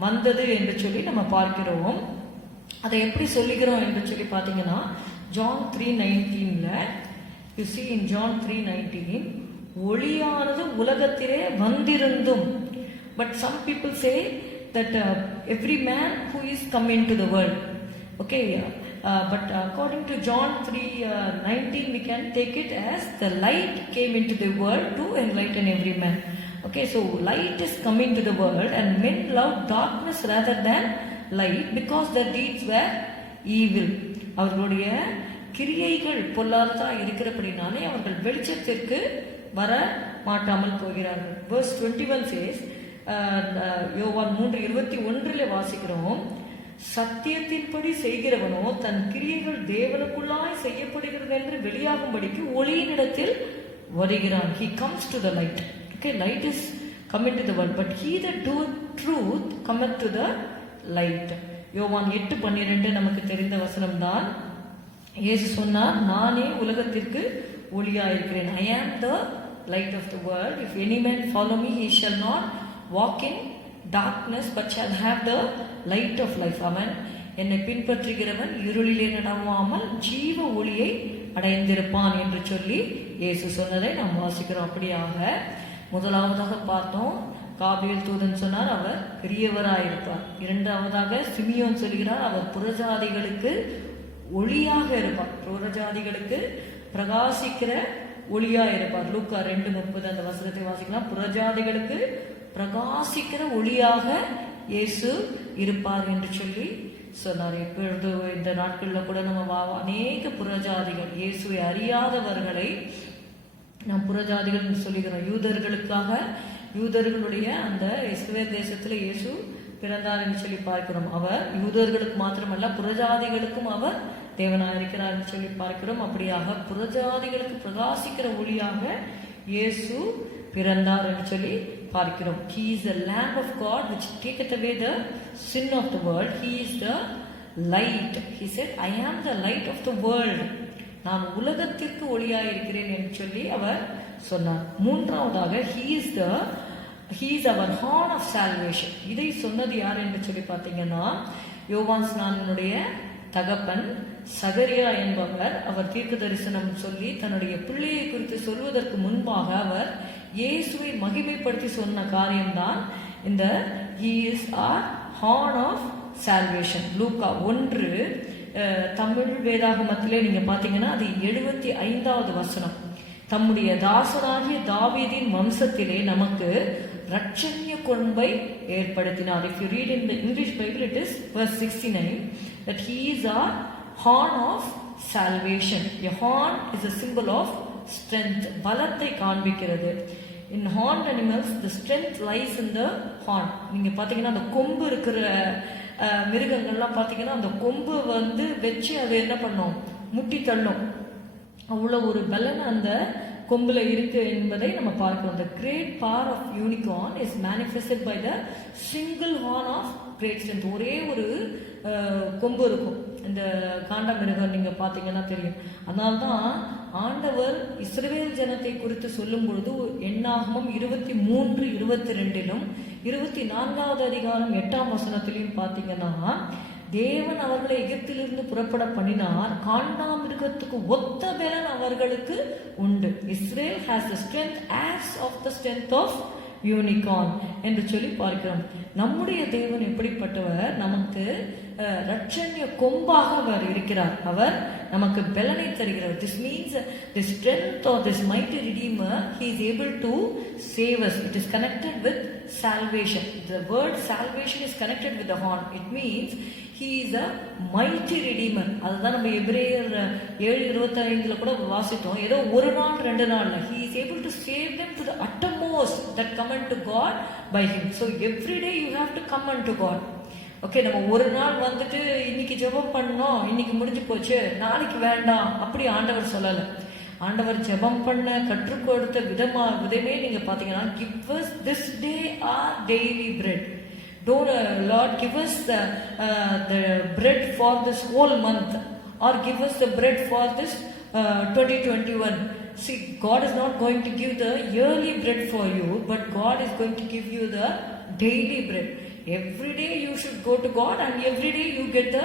வந்தது என்று சொல்லி நம்ம பார்க்கிறோம். அதை எப்படி சொல்லுகிறோம் என்று சொல்லி பாத்தீங்கன்னா, John 3:19 you see in John 3:19, ஒளியானது உலகத்திலே வந்திருந்தும். But some people say that every man who is come into the world. Okay, but according to John 3:19 we can take it as the light came into the world to enlighten every man. Okay, so light is coming to the world and men loved darkness rather than light because their deeds were evil. அவர்களுடைய கிரியைகள் பொல்லாததா இருக்கிறபடினாலே அவர்கள் வெளிச்சத்திற்கு வர மாட்டாமல் போகிறார்கள். Verse 21 says, யோவான் 3:21 வாசிக்கிறோம், சத்தியத்தின்படி செய்கிறவனோ தன் கிரியைகள் தேவனுக்குள்ளாய் செய்யப்படுகிறது என்று வெளியாகும்படிக்கு ஒளியினிடத்தில் வருகிறான். He comes to the light. Okay, light is coming to the world, but he that doeth truth cometh to the light. யோவான் 8:12 நமக்கு தெரிந்த வசனம் தான். இயேசு சொன்னார், நானே உலகத்திற்கு ஒளியாயிருக்கிறேன். I am the light of the world. If any man follow me, he shall not walk in darkness but shall have the light of life. அவன் என்னை பின்பற்றுகிறவன் இருளிலே நடவாமல் ஜீவ ஒளியை அடைந்திருப்பான் என்று சொல்லி இயேசு சொன்னதை நாம் வாசிக்கிறோம். அப்படியாக முதலாவதாக பார்த்தோம், காபிரியேல் தூதன் சொன்னார், அவர் பெரியவராயிருப்பார். இரண்டாவதாக சிமியோன் சொல்கிறார், அவர் புறஜாதிகளுக்கு ஒளியாக இருப்பார், புறஜாதிகளுக்கு பிரகாசிக்கிற ஒளியா இருப்பார். லூக்கா 2:30 அந்த வசனத்தை வாசிக்கலாம். புறஜாதிகளுக்கு பிரகாசிக்கிற ஒளியாக இயேசு இருப்பார் என்று சொல்லி சொன்னார். இப்பொழுது இந்த நாட்களில் கூட நம்ம அநேக புறஜாதிகள், இயேசுவை அறியாதவர்களை நாம் புறஜாதிகள் என்று சொல்லுகிறோம். யூதர்களுக்காக, யூதர்களுடைய அந்த இஸ்ரவேல் தேசத்துல இயேசு பிறந்தார் என்று சொல்லி பார்க்கிறோம். அவர் யூதர்களுக்கு மாத்திரமல்ல, புறஜாதிகளுக்கும் அவர் தேவனாக இருக்கிறார் என்று சொல்லி பார்க்கிறோம். அப்படியாக புறஜாதிகளுக்கு பிரகாசிக்கிற ஒளியாக இயேசு பிறந்தார் என்று சொல்லி பார்க்கிறோம். He is the Lamb of God which taketh away the sin of the world. He is the light. He said, I am the light of the world. நான் உலகத்திற்கு ஒளியாய் இருக்கிறேன் என்று சொல்லி அவர் சொன்னார். மூன்றாவதாக he is our horn of salvation. இதை சொன்னது யார் என்று சொல்லி பார்த்தீங்கன்னா, யோவான் ஸ்நானனுடைய தகப்பன் சகரியா என்பவர். அவர் தீர்க்க தரிசனம் சொல்லி தன்னுடைய பிள்ளையை குறித்து சொல்வதற்கு முன்பாக அவர் இயேசுவை மகிமைப்படுத்தி சொன்ன காரியம்தான் இந்த he is our horn of salvation. லூக்கா 1 தமிழ் வேதாகமத்திலே நீங்க பாத்தீங்கன்னா அது 75வது வசனம். தம்முடைய தாசனாகிய தாவீதின் வம்சத்திலே நமக்கு ரட்சண்ய கொம்பை ஏற்படுத்தினார். If you read in the English Bible, it is verse 69 that he is our horn of salvation. A horn is a symbol of strength. பலத்தை காண்பிக்கிறது. In horned animals, the strength lies in the horn. நீங்க பாத்தீங்கன்னா அந்த கொம்பு இருக்கிற மிருகங்கள்லாம் பாத்தீங்கன்னா அந்த கொம்பு வச்சு அது என்ன பண்ணும், முட்டி தள்ளும். அவ்வளவு ஒரு பலன் அந்த கொம்புல இருக்கு என்பதை நம்ம பார்க்கிறோம். The great power of unicorn is manifested by the single horn of great strength. ஒரே ஒரு கொம்பு இருக்கும் இந்த காண்டமிருகம், நீங்க பாத்தீங்கன்னா தெரியும். அதனால்தான் ஆண்டவர் இஸ்ரவேல் ஜனத்தை குறித்து சொல்லும் பொழுது எண்ணாகமம் 23:22 24வது அதிகாரம் 8ஆம் வசனத்திலையும் பாத்தீங்கன்னா, தேவன் அவர்களை எகிப்திலிருந்து புறப்பட பண்ணினார், காண்டாமிருகத்துக்கு ஒத்த பலன் அவர்களுக்கு உண்டு. Israel has the strength as of the strength of unicorn என்று சொல்லி பார்க்கிறோம். நம்முடைய தேவன் எப்படிப்பட்டவர்? நமக்கு ரட்சண்ய கொம்பாக அவர் இருக்கிறார். அவர் நமக்கு பலனை தருகிறார். This means the strength of this mighty redeemer, he is able to save us. It is connected with salvation. The word salvation is connected with the horn. It means he is a mighty redeemer. அதுதான் நம்ம எபிரேயர் 7:25 கூட வாசித்தோம். ஏதோ ஒரு நாள் 2 நாள்ல he is able to save them to the uttermost that come unto God by him. So every day you have to come unto God. Okay, நம்ம ஒரு நாள் இன்னைக்கு ஜெபம் பண்ணோம், இன்னைக்கு முடிஞ்சு போச்சு, நாளைக்கு வேண்டாம், அப்படி ஆண்டவர் சொல்லல. ஆண்டவர் ஜெபம் பண்ண கற்றுக் கொடுத்த விதமே நீங்க பாத்தீங்கன்னா, give us this day our daily bread. Don't Lord give us the bread for this whole month, or give us the bread for this 2021. See, God is not going to give the yearly bread for you, but God is going to give you the daily bread. Every day you should go to God, and every day you get the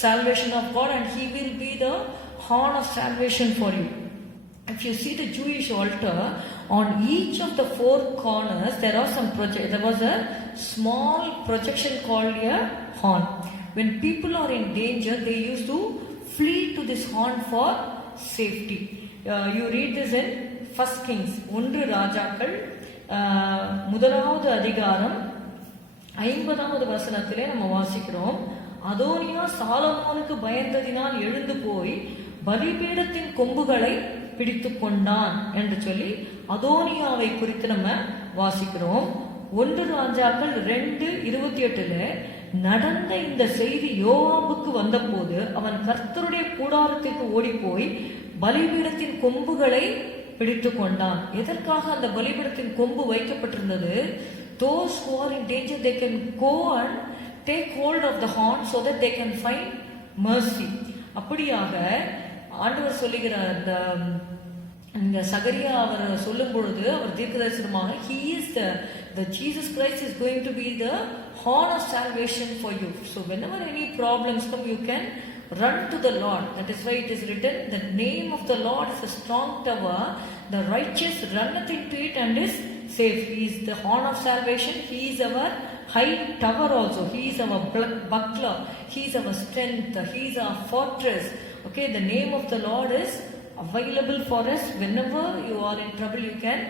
salvation of God, and he will be the horn of salvation for you. If you see the Jewish altar, on each of the 4 corners there was a small projection called a horn. When people are in danger, they used to flee to this horn for safety. You read this in 1 Kings 1 ராஜாக்கள் 1வது அதிகாரம் 50வது வசனத்திலே நம்ம வாசிக்கிறோம். அதோனியா சாலமோனுக்கு பயந்ததினால் எழுந்து போய் பலிபீடத்தின் கொம்புகளை பிடித்து கொண்டான் என்று சொல்லி அதோனியாவை குறித்து நம்ம வாசிக்கிறோம். 1 ராஜாக்கள் 2:28 நடந்த இந்த செய்தி யோவாபுக்கு வந்தபோது அவன் கர்த்தருடைய கூடாரத்திற்கு ஓடி போய் பலிபீடத்தின் கொம்புகளை பிடித்து கொண்டான். எதற்காக அந்த பலிபீடத்தின் கொம்பு வைக்கப்பட்டிருந்தது? Those who are in danger, they can go and take hold of the horn so that they can find mercy. அப்படியாக ஆண்டவர் சொல்லுகிறார். இந்த சகரியா அவர் சொல்லும் பொழுது அவர் தீர்க்கதரிசனமாக he is the Jesus Christ is going to be the horn of salvation for you. So whenever any problems come, you can run to the Lord. That is why it is written, the name of the Lord is a strong tower, the righteous runneth into it and is safe. He is the horn of salvation. He is our high tower also. He is our buckler. He is our strength. He is our fortress. Okay, the name of the Lord is available for us. Whenever you are in trouble, you can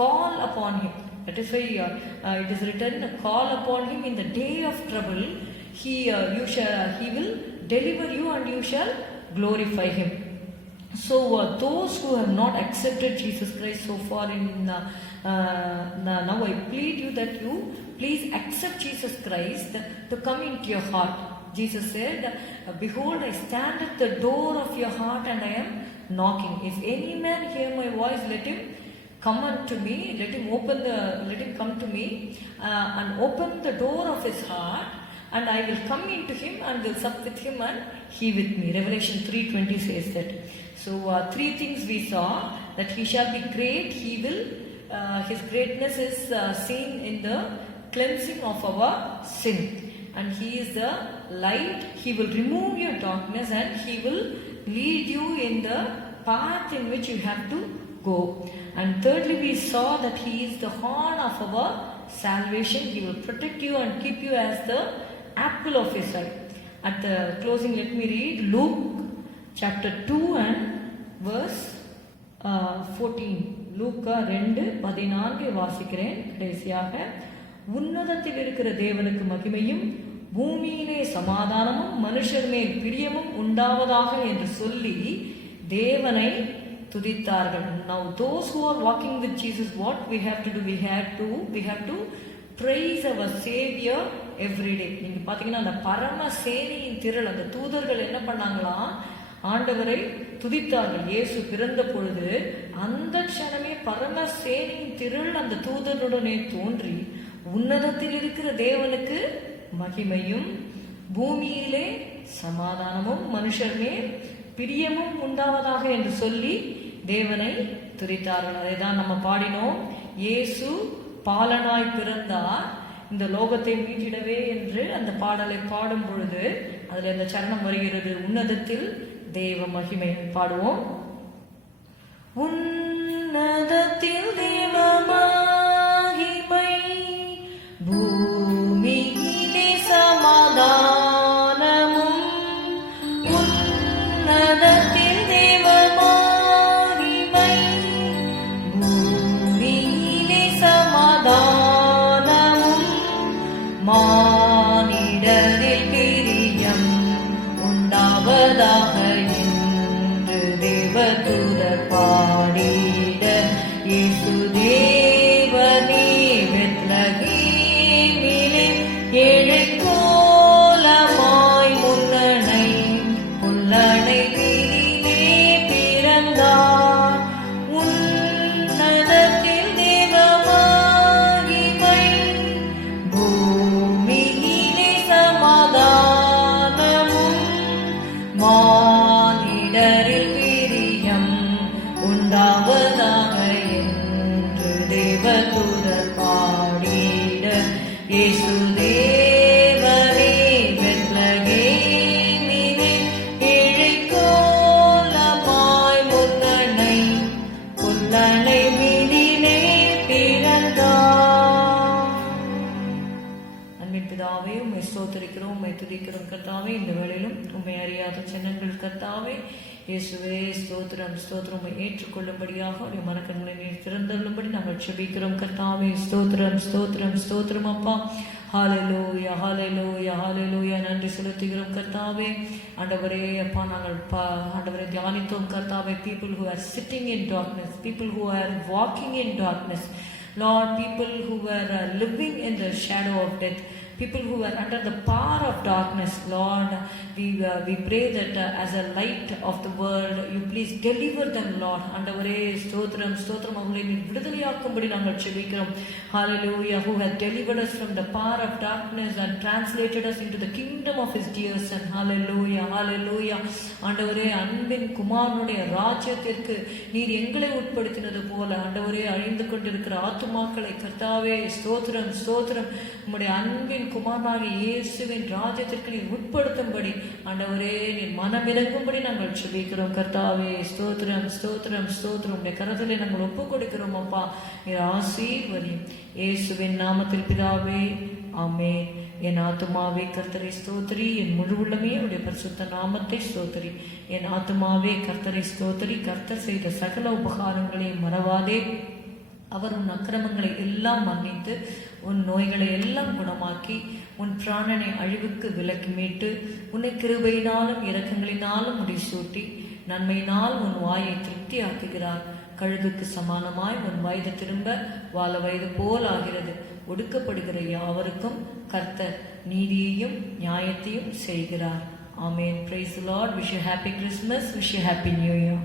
call upon him. That is why it is written, call upon him in the day of trouble. He will deliver you and you shall glorify him. So those who have not accepted Jesus Christ so far now I plead you that you please accept Jesus Christ to come into your heart. Jesus said, behold, I stand at the door of your heart and I am knocking. If any man hear my voice, let him come unto me. Let him come to me and open the door of his heart, and I will come into him and will sup with him and he with me. Revelation 3:20 says that. So 3 things we saw: that he shall be great. His greatness is seen in the cleansing of our sin, and he is the light. He will remove your darkness and he will lead you in the path in which you have to go. And thirdly, we saw that he is the horn of our salvation. He will protect you and keep you as the apple of his eye. At the closing, let me read Luke chapter 2 and verse 14. லூக்கா 2:14 வாசிக்கிறேன். கடைசியாக, உன்னதத்தில் இருக்கிற தேவனுக்கு மகிமையும் பூமியிலே சமாதானமும் மனுஷர் மேல் பிரியமும் உண்டாவதாக என்று சொல்லி தேவனை துதித்தார்கள். Now those who are walking with Jesus, what we have to do? We have to praise our Savior every day. நீங்க பாத்தீங்கன்னா அந்த பரம சேனையின் திரள், அந்த தூதர்கள் என்ன பண்ணாங்களாம்? ஆண்டவரை துதித்தார்கள். இயேசு பிறந்த பொழுது அந்த க்ஷணமே பரம சேனையின் திரள் அந்த தூதருடனே தோன்றி உன்னதத்தில் இருக்கிற தேவனுக்கு மகிமையும் பூமியிலே சமாதானமும் மனுஷர் மேல் பிரியமும் உண்டாவதாக என்று சொல்லி தேவனை துதித்தார்கள். அதை தான் நம்ம பாடினோம். இயேசு பாலனாய் பிறந்தார் இந்த லோகத்தை மீட்டிடவே என்று அந்த பாடலை பாடும் பொழுது அதுல இந்த சரணம் வருகிறது, உன்னதத்தில் தேவ மகிமை. பாடுவோம். உன்னதத்தில் தேவ மகிமை, பூமியிலே சமாதானமும். உன்னதத்தில் தேவ மகிமை, பூமியிலே சமாதானமும். மானிடரில் பிரியம் உண்டாவதாக என்று தேவதூதர் பாடிட, இயேசு தேவனே பெத்லகேமிலே ஏழை கோலமாய் முன்னணை புல்லணை வீதியிலே பிறந்தார். உன்னதத்தில் தேவ மகிமை, பூமியிலே சமாதானமும். மானிடரில் பிரியம் உண்டாவதாக என்று தேவதூதர் பாடிட, இயேசு தேவனே பெத்லகேமிலே ஏழை கோலமாய் முன்னணை புல்லணை வீதியிலே பிறந்தார். அன்பின் பிதாவே, உம்மை ஸ்தோத்திரிக்கிறோம், உம்மை துதிக்கிறோம் கர்த்தாவே. இந்த வேளையிலும் உம்மை அறியாத ஜனங்கள் கர்த்தாவே இயேசுவே ஸ்தோத்திரம் ஸ்தோத்திரம். உம்மை ஏற்றுக்கொள்ளும்படியாக உடைய மனக்கண்களை நீர் திறந்தள்ளும்படி நாங்கள் செபிக்கிறோம் கர்த்தாவே. ஸ்தோத்திரம் ஸ்தோத்திரம் ஸ்தோத்திரம் அப்பா. ஹalleluya ஹalleluya ஹalleluya. நன்றி செலுத்துகிறோம் கர்த்தாவே. ஆண்டவரே அப்பா, நாங்கள் ஆண்டவரே தியானித்தோம் கர்த்தாவே. people who are sitting in darkness, people who are walking in darkness, Lord, people who were living in the shadow of death, people who were under the power of darkness, Lord, we pray that as a light of the world, you please deliver them, Lord. ஆண்டவரே ஸ்தோத்திரம் ஸ்தோத்திரம். அவங்களை நீர் விடுதலையாக்கும்படி நாங்கள் செபிக்கிறோம். Hallelujah, who has delivered us from the power of darkness and translated us into the kingdom of his dear son. Hallelujah hallelujah. ஆண்டவரே, அன்பின் குமாரனுடைய ராஜ்யத்திற்கு நீர் எங்களை உட்படுத்தினது போல ஆண்டவரே, அழிந்து கொண்டிருக்கிற ஆத்துமாக்களை கர்த்தாவே ஸ்தோத்திரம் ஸ்தோத்திரம், உம்முடைய அன்பின் குமாரனாகிய இயேசுவின் ராஜ்யத்திற்கு நீர் உட்படுத்தும்படி ஆண்டவரே நீர் மனமிறங்கும்படி நாங்கள் செபிக்கிறோம் கர்த்தாவே. ஸ்தோத்திரம் ஸ்தோத்திரம் ஸ்தோத்திரம். உடைய கரத்திலே நாங்கள் ஒப்பு கொடுக்கிறோம் அப்பா. நீர் ஆசீர்வதியும் இயேசுவின் நாமத்தில் பிதாவே, ஆமென். என் ஆத்துமாவே கர்த்தரை ஸ்தோத்திரி, என் முழு உள்ளமே அவருடைய பரிசுத்த நாமத்தை ஸ்தோத்திரி. என் ஆத்துமாவே கர்த்தரை ஸ்தோத்திரி, கர்த்தர் செய்த சகல உபகாரங்களையும் மறவாதே. அவர் உன் அக்கிரமங்களை எல்லாம் மன்னித்து உன் நோய்களை எல்லாம் குணமாக்கி உன் பிராணனை அழிவுக்கு விலக்கி மீட்டு உன்னை கிருபையினாலும் இரக்கங்களினாலும் முடிசூட்டி நன்மையினால் உன் வாயை திருப்தி ஆக்குகிறார். கழுகுக்கு சமானமாய் உன் வயது திரும்ப வாழ வயது போல் ஆகிறது. ஒடுக்கப்படுகிற யாவருக்கும் கர்த்தர் நீதியையும் நியாயத்தையும் செய்கிறார். ஆமென். Praise the Lord. Wish you happy Christmas. Wish you happy New Year.